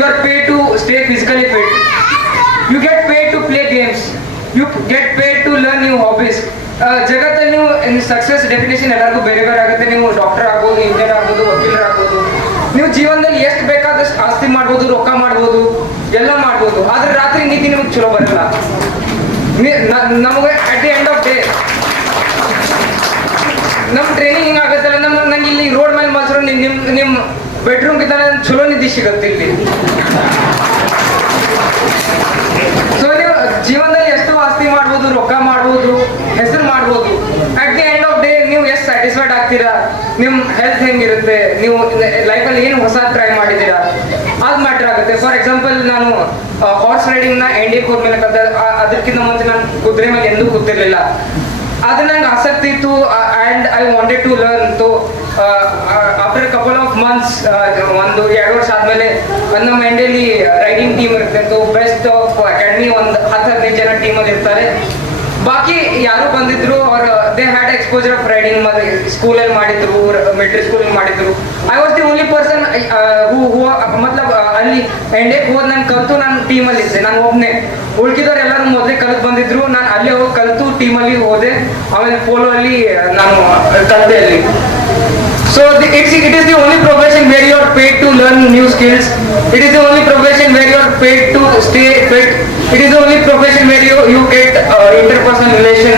You are paid to stay physically fit. You get paid to play games. You get paid to learn new hobbies. ಜಗತ್ತಲ್ಲಿ ನೀವು success definition ಎಲ್ಲರಿಗೂ ಬೇರೆ ಬೇರೆ ಆಗುತ್ತೆ ನೀವು doctor ಆಗ್ಬೋದು ಇಂಜಿನಿಯರ್ ಆಗ್ಬೋದು, ವಕೀಲರ್ ಆಗ್ಬೋದು ನೀವು ಜೀವನದಲ್ಲಿ ಎಷ್ಟು ಬೇಕಾದಷ್ಟು ಆಸ್ತಿ ಮಾಡ್ಬೋದು, ರೊಕ್ಕ ಮಾಡ್ಬೋದು, ಎಲ್ಲ ಮಾಡ್ಬೋದು ಆದ್ರೆ ರಾತ್ರಿ ನಿಧಿ ನಿಮ್ಗೆ ಚಲೋ ಬರಲ್ಲ ನಮಗೆ at the end of day ನಮ್ಮ ಟ್ರೈನಿಂಗ್ ಹಿಂಗಾಗತ್ತಲ್ಲ ನಮ್ಮ ನಂಗೆ ಇಲ್ಲಿ ರೋಡ್ ಮೇಲೆ ಮಾತ್ರ ನಿಮ್ಮ ನಿಮ್ಮ ಬೆಡ್ರೂಮ್ ಇದ್ದಾನೆ ಚಲೋ ನಿಧಿ ಸಿಗತ್ತೆ ಇಲ್ಲಿ. ಸೊ ನೀವು ಜೀವನದಲ್ಲಿ ಎಷ್ಟು ಆಸ್ತಿ ಮಾಡ್ಬೋದು, ರೊಕ್ಕ ಮಾಡ್ಬೋದು, ಹೆಸರು ಮಾಡ್ಬೋದು at the end of day ನೀವು ಎಷ್ಟು ಸ್ಯಾಟಿಸ್ಫೈಡ್ ಆಗ್ತೀರಾ? ನಿಮ್ಮ ಹೆಲ್ತ್ ಹೆಂಗಿರುತ್ತೆ? ನೀವು ಲೈಫಲ್ಲಿ ಏನು ಹೊಸ ಟ್ರೈ ಮಾಡಿದ್ದೀರಾ? ಅದು ಮ್ಯಾಟರ್ ಆಗುತ್ತೆ. ಫಾರ್ ಎಕ್ಸಾಂಪಲ್ ನಾನು ಹಾರ್ಸ್ ರೈಡಿಂಗ್ನ ಎಂಡಿಗೆ ಹೋದ್ಮೇಲೆ ಕಲ್ತ ಅದಕ್ಕಿಂತ ಮುಂಚೆ ನಾನು ಕುದುರೆ ಮೇಲೆ ಎಂದೂ ಕೂತಿರ್ಲಿಲ್ಲ. ಅದು ನಂಗೆ ಆಸಕ್ತಿ ಇತ್ತು and I wanted to learn though ಒಂದು ಎರಡು ವರ್ಷ ಆದಮೇಲೆ ನಮ್ಮ ಇಂಡಿಯಲ್ಲಿ ರೈಡಿಂಗ್ ಟೀಮ್ ಇರ್ತಿತ್ತು ಬೆಸ್ಟ್ ಆಫ್ ಅಕಾಡೆಮಿ ಒಂದು ಹತ್ತು ಹದಿನೈದು ಜನ ಅಲ್ಲಿ ಇರ್ತಾರೆ. ಬಾಕಿ ಯಾರು ಬಂದಿದ್ರು, ಅವ್ರ they had exposure of riding ಸ್ಕೂಲಲ್ಲಿ ಮಾಡಿದ್ರು ಮಿಲಿಟರಿ ಸ್ಕೂಲಲ್ಲಿ ಮಾಡಿದ್ರು. I was the only person ಮತ್ಲಬ್ ಅಲ್ಲಿ ಎಂಡೇಕ್ ಹೋದ್ ನಾನು ಕಲ್ತು ನಾನು ಟೀಮಲ್ಲಿ ಇದ್ದೆ, ನಾನು ಒಬ್ಬನೇ ಉಳ್ಕಿದವ್ರು ಎಲ್ಲರೂ ಮೊದಲೇ ಕಲ್ತು ಬಂದಿದ್ರು, ನಾನು ಅಲ್ಲೇ ಹೋಗಿ ಕಲ್ತು ಟೀಮಲ್ಲಿ ಹೋದೆ. ಆಮೇಲೆ ಪೋಲೋ ಅಲ್ಲಿ ನಾನು ಕಲಿತೆ ಅಲ್ಲಿ. The, it's, it is the only profession where you are paid to learn new skills. It is the only profession where you are paid to stay fit. It is the only profession where you, you get uh, interpersonal relation.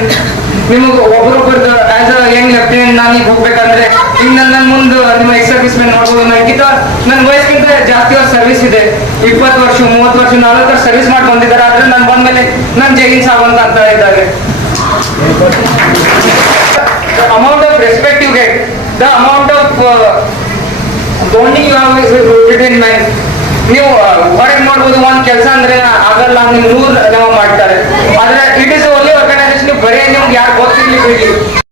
ನಿಮಗೆ ಒಬ್ರೊಬ್ಬರದ as a young lieutenant ನಾನು ಈಗ ಹೋಗ್ಬೇಕಂದ್ರೆ ಈಗ ನನ್ನ ಮುಂದೆ ನಿಮ್ಮ ex service man ನೋಡ್ಬೋದು ನನಗಿಂತ ನನ್ನ ವಯಸ್ಸಿಗಿಂತ ಜಾಸ್ತಿ ಅವ್ರ ಸರ್ವಿಸ್ ಇದೆ ಇಪ್ಪತ್ತು ವರ್ಷ ಮೂವತ್ತು ವರ್ಷ ನಲ್ವತ್ತು ವರ್ಷ ಸರ್ವಿಸ್ ಮಾಡಿ ಬಂದಿದ್ದಾರೆ ಆದ್ರೆ ನಾನು ಬಂದ್ಮೇಲೆ ನಾನು ಜೈನ್ ಸಾವಂತ ಅಂತ ಇದ್ದಾರೆ the amount of respect you uh, bonding you have is rooted in mind. ನೀವು ಹೊರಗೆ ಮಾಡ್ಬೋದು ಒಂದ್ ಕೆಲಸ ಅಂದ್ರೆ ಆಗಲ್ಲ ನಿಮ್ ನೂರ್ ನಾವು ಮಾಡ್ತಾರೆ ಆದ್ರೆ ಇಟ್ ಇಸ್ ಓನ್ಲಿ ಆರ್ಗನೈಸೇಷನ್ ಬರೀ ನಿಮ್ಗೆ ಯಾರು ಬಿಡ್ಲಿ